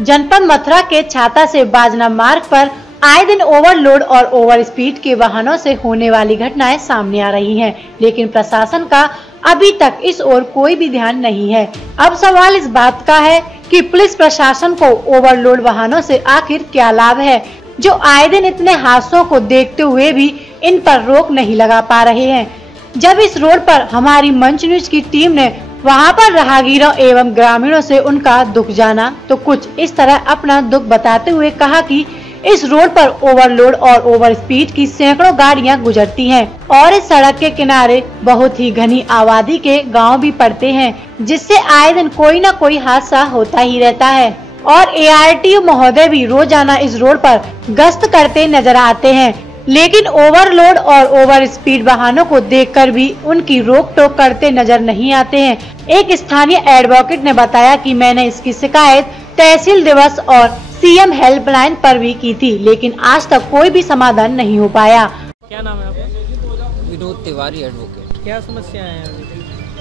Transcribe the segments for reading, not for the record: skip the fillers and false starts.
जनपद मथुरा के छाता से बाजना मार्ग पर आए दिन ओवरलोड और ओवर स्पीड के वाहनों से होने वाली घटनाएं सामने आ रही हैं, लेकिन प्रशासन का अभी तक इस ओर कोई भी ध्यान नहीं है। अब सवाल इस बात का है कि पुलिस प्रशासन को ओवरलोड वाहनों से आखिर क्या लाभ है, जो आए दिन इतने हादसों को देखते हुए भी इन पर रोक नहीं लगा पा रहे हैं। जब इस रोड पर हमारी मंच न्यूज की टीम ने वहां पर राहगीरों एवं ग्रामीणों से उनका दुख जाना, तो कुछ इस तरह अपना दुख बताते हुए कहा कि इस रोड पर ओवरलोड और ओवर स्पीड की सैकड़ों गाड़ियां गुजरती हैं और इस सड़क के किनारे बहुत ही घनी आबादी के गांव भी पड़ते हैं, जिससे आए दिन कोई न कोई हादसा होता ही रहता है। और ARTO महोदय भी रोजाना इस रोड पर गश्त करते नजर आते हैं, लेकिन ओवरलोड और ओवर स्पीड वाहनों को देखकर भी उनकी रोक टोक करते नजर नहीं आते हैं। एक स्थानीय एडवोकेट ने बताया कि मैंने इसकी शिकायत तहसील दिवस और CM हेल्पलाइन पर भी की थी, लेकिन आज तक कोई भी समाधान नहीं हो पाया। क्या नाम है आपका? विनोद तिवारी एडवोकेट। क्या समस्याएं हैं अभी?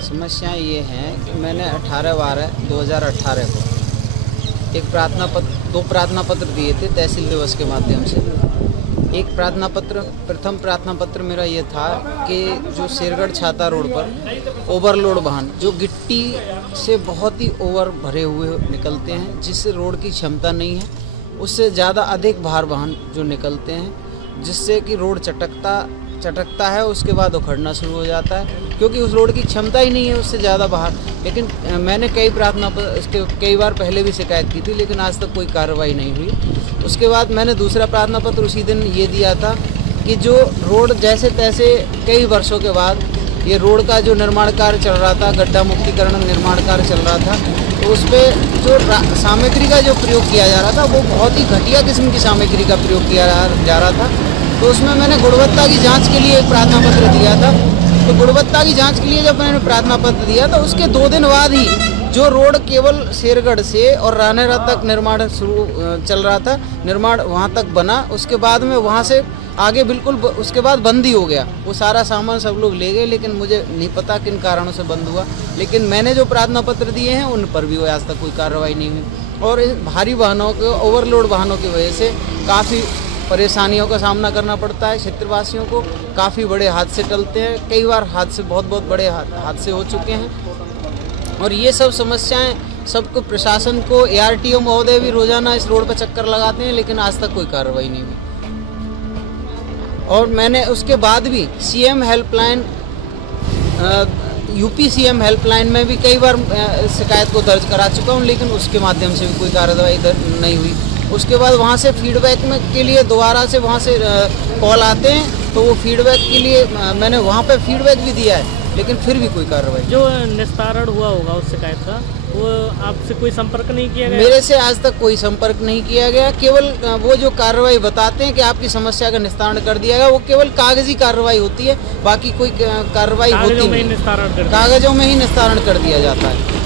समस्याएं ये हैं कि मैंने 18/12/2018 को दो प्रार्थना पत्र दिए थे तहसील दिवस के माध्यम से। एक प्रार्थना पत्र, प्रथम प्रार्थना पत्र मेरा ये था कि जो शेरगढ़ छाता रोड पर ओवरलोड वाहन जो गिट्टी से बहुत ही ओवर भरे हुए निकलते हैं, जिससे रोड की क्षमता नहीं है, उससे ज़्यादा अधिक भार वाहन जो निकलते हैं, जिससे कि रोड चटकता है, उसके बाद उखड़ना शुरू हो जाता है, क्योंकि उस रोड की क्षमता ही नहीं है उससे ज़्यादा बाहर। लेकिन मैंने कई बार पहले भी शिकायत की थी, लेकिन आज तक कोई कार्रवाई नहीं हुई। उसके बाद मैंने दूसरा प्रार्थना पत्र उसी दिन ये दिया था कि जो रोड जैसे तैसे कई वर्षों के बाद ये रोड का जो निर्माण कार्य चल रहा था, गड्ढा मुक्तिकरण निर्माण कार्य चल रहा था, तो उस पर जो सामग्री का जो प्रयोग किया जा रहा था वो बहुत ही घटिया किस्म की सामग्री का प्रयोग किया जा रहा था। तो उसमें मैंने गुणवत्ता की जांच के लिए एक प्रार्थना पत्र दिया था। तो गुणवत्ता की जांच के लिए जब मैंने प्रार्थना पत्र दिया तो उसके 2 दिन बाद ही जो रोड केवल शेरगढ़ से और रानेरा तक निर्माण शुरू चल रहा था, निर्माण वहाँ तक बना, उसके बाद में वहाँ से आगे बिल्कुल उसके बाद बंद ही हो गया। वो सारा सामान सब लोग ले गए, लेकिन मुझे नहीं पता किन कारणों से बंद हुआ। लेकिन मैंने जो प्रार्थना पत्र दिए हैं उन पर भी आज तक कोई कार्रवाई नहीं हुई। और भारी वाहनों के, ओवरलोड वाहनों की वजह से काफ़ी परेशानियों का सामना करना पड़ता है क्षेत्रवासियों को। काफ़ी बड़े हादसे टलते हैं, कई बार हादसे बहुत बड़े हादसे हो चुके हैं। और ये सब समस्याएं सबको, प्रशासन को, ARTO महोदय भी रोजाना इस रोड पर चक्कर लगाते हैं, लेकिन आज तक कोई कार्रवाई नहीं हुई। और मैंने उसके बाद भी CM helpline, UP CM helpline में भी कई बार शिकायत को दर्ज करा चुका हूँ, लेकिन उसके माध्यम से भी कोई कार्रवाई नहीं हुई। उसके बाद वहाँ से फीडबैक के लिए दोबारा से वहाँ से कॉल आते हैं, तो वो फीडबैक के लिए मैंने वहाँ पे फीडबैक भी दिया है, लेकिन फिर भी कोई कार्रवाई। जो निस्तारण हुआ होगा उस शिकायत का, वो आपसे कोई संपर्क नहीं किया गया? मेरे से आज तक कोई संपर्क नहीं किया गया। केवल वो जो कार्रवाई बताते हैं कि आपकी समस्या का निस्तारण कर दिया गया, वो केवल कागजी कार्रवाई होती है, बाकी कोई कार्रवाई होती नहीं। कागजों में ही निस्तारण कर दिया जाता है।